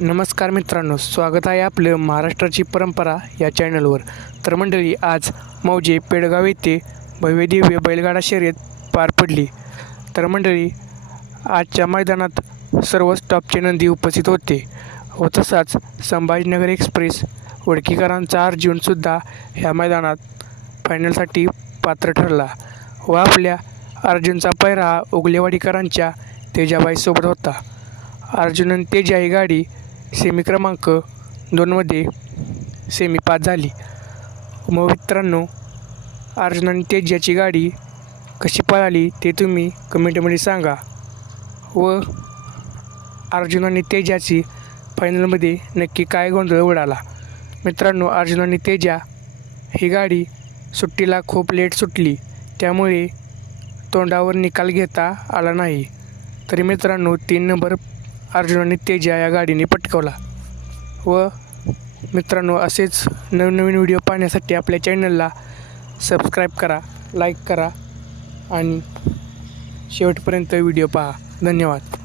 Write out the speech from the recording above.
नमस्कार मित्रांनो स्वागत आहे आपलं महाराष्ट्राची परंपरा या चॅनलवर. तर मंडळी आज मौजे पेडगाव येथे भव्यदिव्य बैलगाडा शर्यत पार पडली. तर मंडळी आजच्या मैदानात सर्व स्टॉपचे नंदी उपस्थित होते व तसाच संभाजीनगर एक्सप्रेस वडकीकरांचा अर्जुनसुद्धा ह्या मैदानात फायनलसाठी पात्र ठरला व आपल्या अर्जुनचा पैरा उगलेवाडीकरांच्या तेजाबाईसोबत होता. अर्जुन आणि तेजा ही गाडी सेमी क्रमांक दोनमध्ये सेमी पास झाली. मग मित्रांनो अर्जुन आणि तेजाची गाडी कशी पळाली ते तुम्ही कमेंटमध्ये सांगा व अर्जुन आणि तेजाची फायनलमध्ये नक्की काय गोंधळ उडाला. मित्रांनो अर्जुन आणि तेजा ही गाडी सुट्टीला खूप लेट सुटली. त्यामुळे तोंडावर निकाल घेता आला नाही. तरी मित्रांनो तीन नंबर अर्जुनाने तेजा या गाडीने पटकवला. व मित्रांनो असेच नवनवीन व्हिडिओ पाहण्यासाठी आपल्या चॅनलला सबस्क्राईब करा लाईक करा आणि शेवटपर्यंत व्हिडिओ पहा. धन्यवाद.